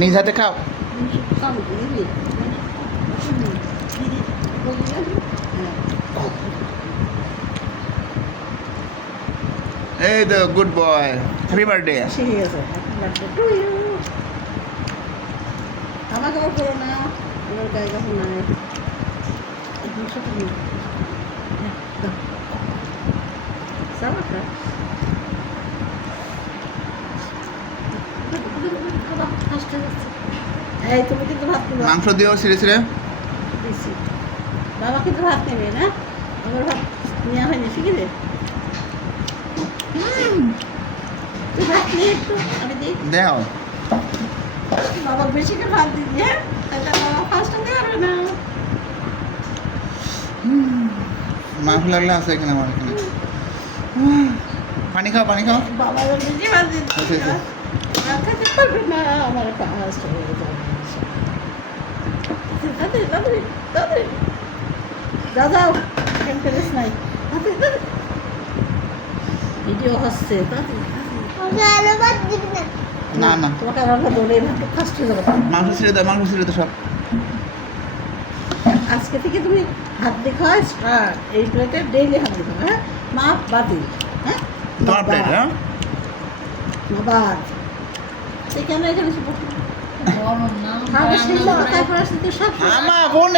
নিজ হাতে খাও। এই তো গুড বয়, হ্যাপি বার্থডে। ঠিক আছে, আমাকে আবার করো না, আমার গায়ে কাপড় নাই। এই তুমি কিন্তু ভাত নেবে, মাংস দিও ছিঁড়ে ছিঁড়ে। দিছি। বাবা কিন্তু ভাত নেবে না, আমার ভাত নেওয়া হয়নি, ঠিক আছে? তুই ভাত নিয়ে একটু আমি দিই। দাও। বাবা বেশি করে ভাত দিবি, হ্যাঁ? তাহলে বাবা ফার্স্টে দিতে পারবে না। মাংস লাগলে আছে এখানে, আমার এখানে। পানি খাও, পানি খাও। বাবা বেশি ভাত দিতে ভাত খেতে পারবে না, আমার ফার্স্ট হয়ে যাবে। তাড়াতাড়ি তাড়াতাড়ি তাড়াতাড়ি যাও, কেন করিস নাই? তাড়াতাড়ি ভিডিও হচ্ছে, তাড়াতাড়ি না না, তোমাকে আমার দৌড়ে ভাতটা ফার্স্ট হয়ে যাবে। মাংস ছিঁড়ে দাও, মাংস ছিঁড়ে দাও সব। আজকে থেকে তুমি হাত দেখাও স্টার্ট, এই প্লেটে ডেইলি হাত দেখাও, হ্যাঁ? মাপ বাতিল, হ্যাঁ? তোমার প্লেট, হ্যাঁ? বাদ কেন এখানে গরম না, তারপর আসলে তো সব আমার বোন